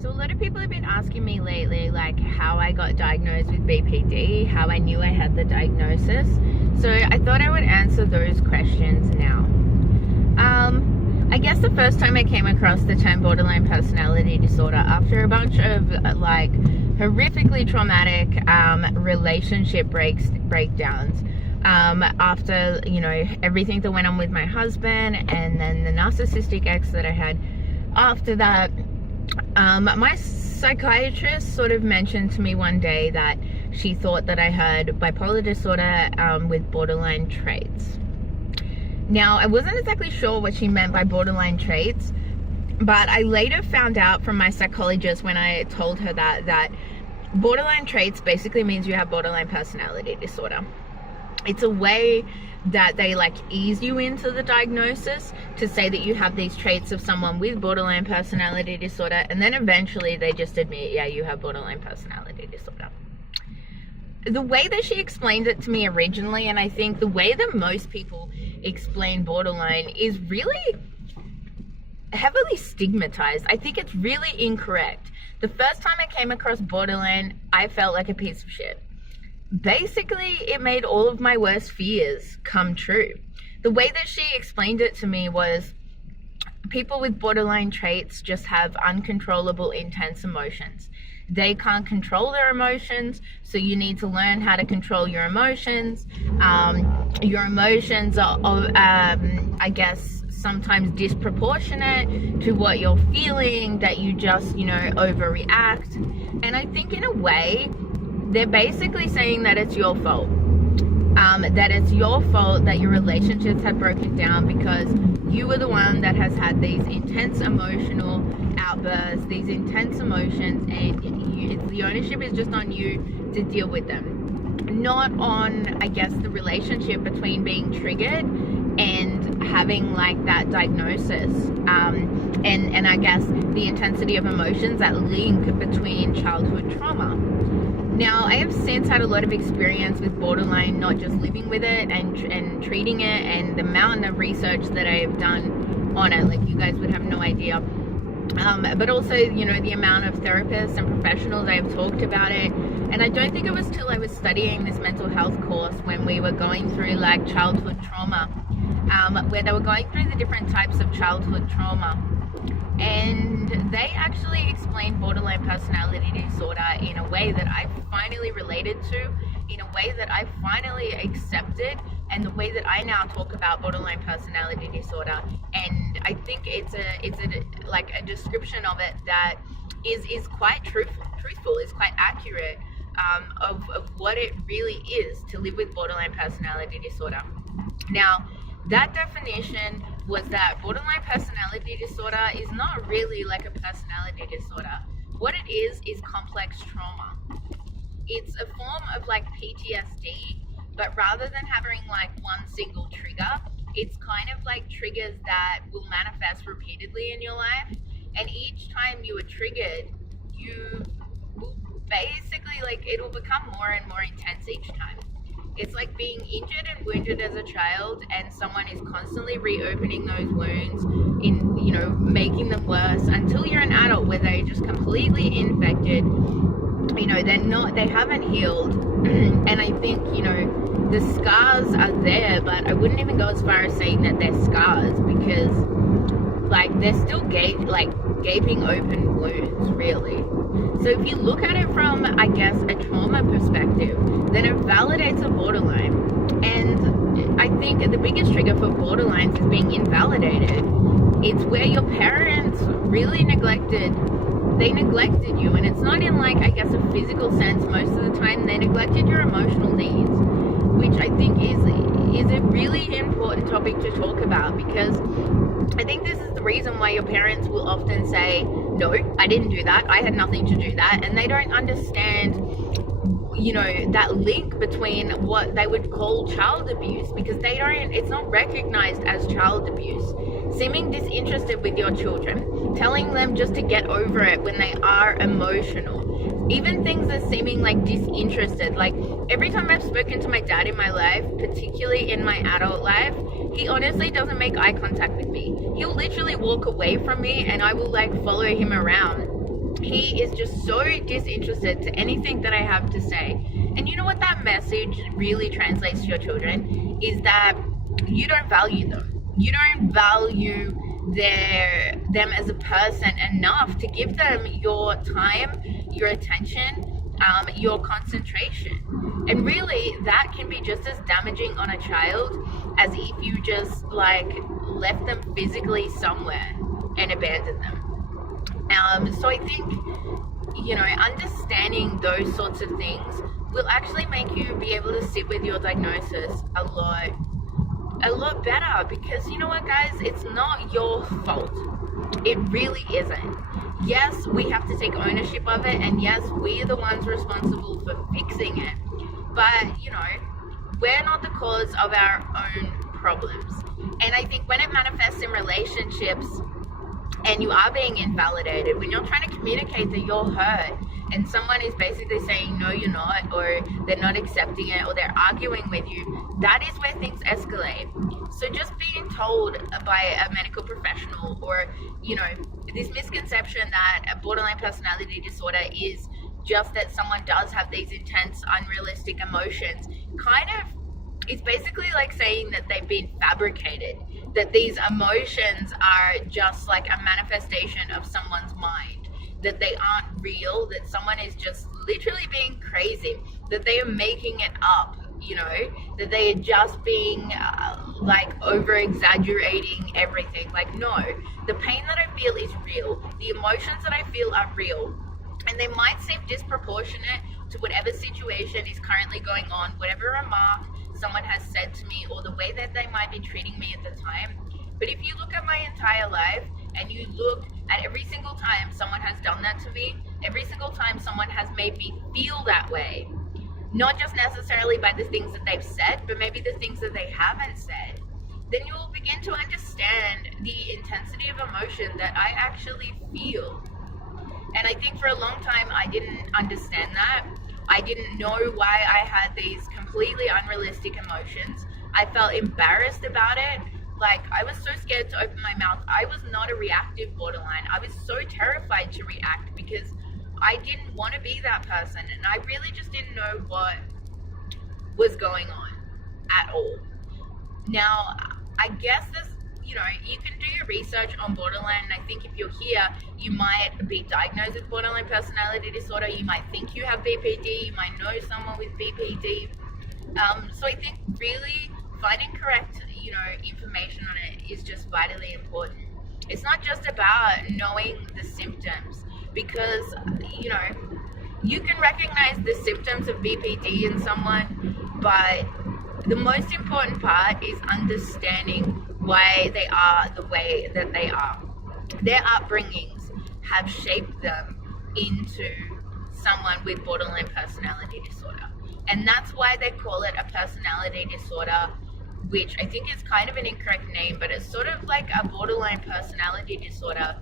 So a lot of people have been asking me lately, like how I got diagnosed with BPD, how I knew I had the diagnosis. So I thought I would answer those questions now. I guess the first time I came across the term borderline personality disorder after a bunch of like horrifically traumatic relationship breakdowns. After, you know, everything that went on with my husband and then the narcissistic ex that I had after that. My psychiatrist sort of mentioned to me one day that she thought that I had bipolar disorder with borderline traits. Now, I wasn't exactly sure what she meant by borderline traits, but I later found out from my psychologist when I told her that borderline traits basically means you have borderline personality disorder. It's a way that they like ease you into the diagnosis to say that you have these traits of someone with borderline personality disorder, and then eventually they just admit, yeah, you have borderline personality disorder. The way that she explained it to me originally, and I think the way that most people explain borderline, is really heavily stigmatized. I think it's really incorrect. The first time I came across borderline, I felt like a piece of shit. Basically, it made all of my worst fears come true. The way that she explained it to me was people with borderline traits just have uncontrollable, intense emotions. They can't control their emotions, so you need to learn how to control your emotions. Your emotions are, I guess, sometimes disproportionate to what you're feeling, that you just, you know, overreact. And I think in a way, they're basically saying that it's your fault. That it's your fault that your relationships have broken down because you were the one that has had these intense emotional outbursts, these intense emotions, and the ownership is just on you to deal with them. Not on, I guess, the relationship between being triggered and having like that diagnosis. And I guess the intensity of emotions that link between childhood trauma. Now, I have since had a lot of experience with borderline, not just living with it and treating it, and the mountain of research that I have done on it, like you guys would have no idea. But also, you know, the amount of therapists and professionals I have talked about it. And I don't think it was till I was studying this mental health course when we were going through like childhood trauma, where they were going through the different types of childhood trauma. And they actually explained borderline personality disorder in a way that I finally related to, in a way that I finally accepted, and the way that I now talk about borderline personality disorder. And I think it's a description of it that is quite truthful, is quite accurate of what it really is to live with borderline personality disorder. Now, that definition was that borderline personality disorder is not really like a personality disorder. What it is complex trauma. It's a form of like PTSD, but rather than having like one single trigger, it's kind of like triggers that will manifest repeatedly in your life. And each time you are triggered, you will basically, like, it will become more and more intense each time. It's like being injured and wounded as a child, and someone is constantly reopening those wounds, in, you know, making them worse until you're an adult where they're just completely infected. You know, they haven't healed. And I think, you know, the scars are there, but I wouldn't even go as far as saying that they're scars, because like they're still gaping open wounds, really. So if you look at it from, I guess, a trauma perspective, then it validates a borderline. And I think the biggest trigger for borderlines is being invalidated. It's where your parents really neglected you, and it's not in, like, I guess, a physical sense. Most of the time they neglected your emotional needs, which I think is a really important topic to talk about, because I think this is the reason why your parents will often say, no, I didn't do that, I had nothing to do that, and they don't understand, you know, that link between what they would call child abuse, because it's not recognized as child abuse. Seeming disinterested with your children, telling them just to get over it when they are emotional. Even things that seeming like disinterested. Like, every time I've spoken to my dad in my life, particularly in my adult life, he honestly doesn't make eye contact with me. He'll literally walk away from me, and I will like follow him around. he is just so disinterested to anything that I have to say. And you know what that message really translates to your children is that you don't value them. You don't value them as a person enough to give them your time, your attention, your concentration. And really, that can be just as damaging on a child as if you just like left them physically somewhere and abandoned them. So I think, you know, understanding those sorts of things will actually make you be able to sit with your diagnosis a lot better, because you know what, guys, it's not your fault. It really isn't. Yes, we have to take ownership of it, and yes, we're the ones responsible for fixing it, but you know, we're not the cause of our own problems. And I think when it manifests in relationships and you are being invalidated, when you're trying to communicate that you're hurt and someone is basically saying no you're not, or they're not accepting it, or they're arguing with you, that is where things escalate. So just being told by a medical professional, or you know, this misconception that a borderline personality disorder is just that someone does have these intense, unrealistic emotions, kind of, it's basically like saying that they've been fabricated, that these emotions are just like a manifestation of someone's mind, that they aren't real, that someone is just literally being crazy, that they are making it up, you know, that they are just being like over exaggerating everything. Like, no, the pain that I feel is real, the emotions that I feel are real, and they might seem disproportionate to whatever situation is currently going on, whatever remark someone has said to me, or the way that they might be treating me at the time. But if you look at my entire life and you look at every single time someone has done that to me, every single time someone has made me feel that way, not just necessarily by the things that they've said, but maybe the things that they haven't said, then you will begin to understand the intensity of emotion that I actually feel. And I think for a long time I didn't understand that. I didn't know why I had these completely unrealistic emotions. I felt embarrassed about it. Like, I was so scared to open my mouth. I was not a reactive borderline. I was so terrified to react because I didn't want to be that person, and I really just didn't know what was going on at all. Now, I guess this, you know, you can do your research on borderline, and I think if you're here, you might be diagnosed with borderline personality disorder. You might think you have BPD. You might know someone with BPD. So I think really finding correct, you know, information on it is just vitally important. It's not just about knowing the symptoms, because, you know, you can recognize the symptoms of BPD in someone, but the most important part is understanding why they are the way that they are. Their upbringings have shaped them into someone with borderline personality disorder. And that's why they call it a personality disorder, which I think is kind of an incorrect name, but it's sort of like a borderline personality disorder,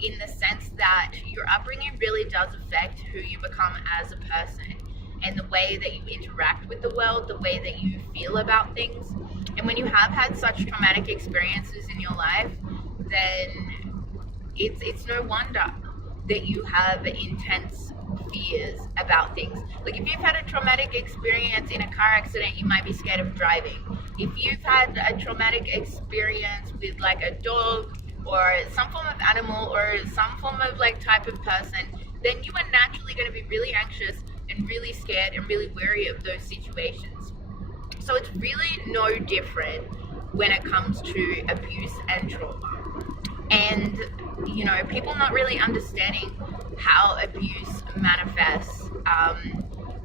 in the sense that your upbringing really does affect who you become as a person, and the way that you interact with the world, the way that you feel about things. And when you have had such traumatic experiences in your life, then it's no wonder that you have intense fears about things. Like, if you've had a traumatic experience in a car accident, you might be scared of driving. If you've had a traumatic experience with like a dog or some form of animal or some form of like type of person, then you are naturally going to be really anxious and really scared and really wary of those situations. So it's really no different when it comes to abuse and trauma. And, you know, people not really understanding how abuse manifests,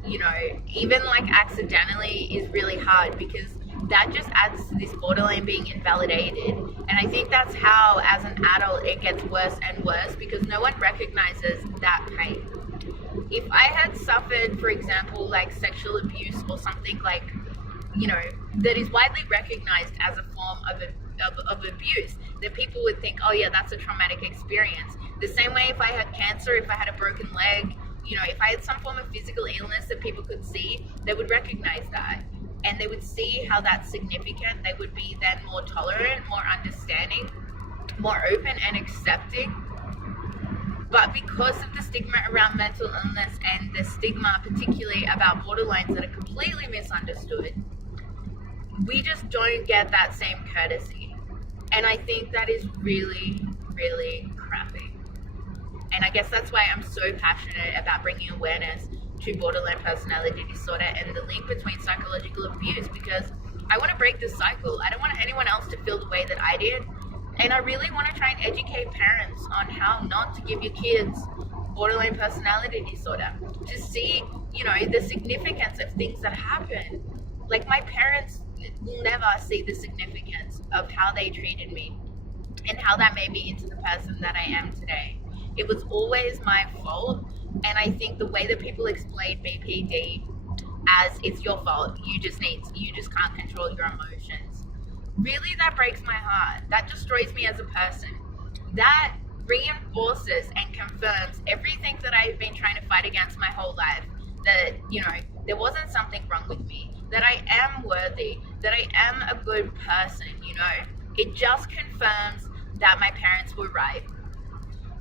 you know, even like accidentally, is really hard, because that just adds to this borderline being invalidated. And I think that's how, as an adult, it gets worse and worse, because no one recognizes that pain. If I had suffered, for example, like sexual abuse or something like, you know, that is widely recognized as a form of abuse, that people would think, oh yeah, that's a traumatic experience. The same way if I had cancer, if I had a broken leg, you know, if I had some form of physical illness that people could see, they would recognize that. And they would see how that's significant. They would be then more tolerant, more understanding, more open and accepting. But because of the stigma around mental illness and the stigma particularly about borderlines that are completely misunderstood, we just don't get that same courtesy. And I think that is really, really crappy. And I guess that's why I'm so passionate about bringing awareness to borderline personality disorder and the link between psychological abuse, because I want to break this cycle. I don't want anyone else to feel the way that I did. And I really want to try and educate parents on how not to give your kids borderline personality disorder, to see, the significance of things that happen. Like, my parents will never see the significance of how they treated me and how that made me into the person that I am today. It was always my fault. And I think the way that people explain BPD as it's your fault, you just can't control your emotions, really, that breaks my heart. That destroys me as a person. That reinforces and confirms everything that I've been trying to fight against my whole life, that, there wasn't something wrong with me, that I am worthy, that I am a good person. It just confirms that my parents were right.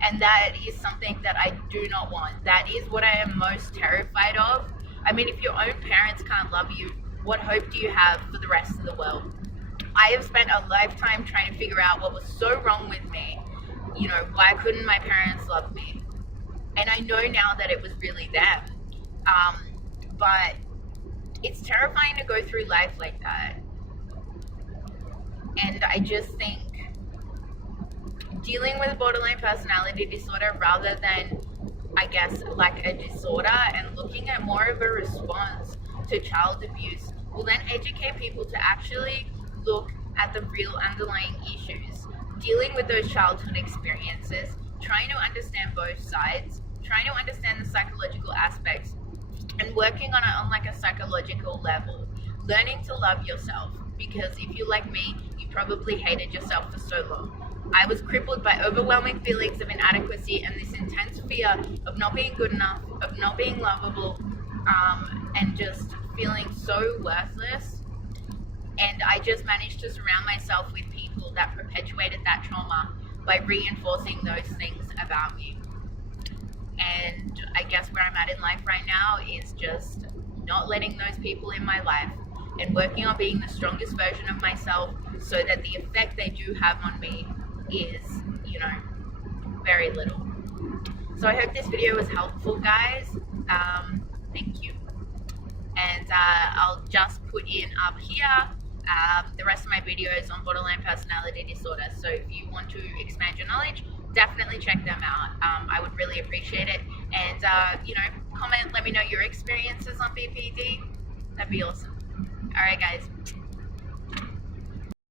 And that is something that I do not want. That is what I am most terrified of. I mean, if your own parents can't love you, what hope do you have for the rest of the world? I have spent a lifetime trying to figure out what was so wrong with me. Why couldn't my parents love me? And I know now that it was really them. But it's terrifying to go through life like that. And I just think dealing with borderline personality disorder, rather than, I guess, like a disorder, and looking at more of a response to child abuse, will then educate people to actually look at the real underlying issues, dealing with those childhood experiences, trying to understand both sides, trying to understand the psychological aspects, and working on it on like a psychological level, learning to love yourself. Because if you're like me, you probably hated yourself for so long. I was crippled by overwhelming feelings of inadequacy and this intense fear of not being good enough, of not being lovable, and just feeling so worthless. And I just managed to surround myself with people that perpetuated that trauma by reinforcing those things about me. And I guess where I'm at in life right now is just not letting those people in my life and working on being the strongest version of myself, so that the effect they do have on me is, very little. So I hope this video was helpful, guys. Thank you. And I'll just put in up here the rest of my videos on borderline personality disorder. So if you want to expand your knowledge, definitely check them out. I would really appreciate it. And, comment, let me know your experiences on BPD. That'd be awesome. All right, guys.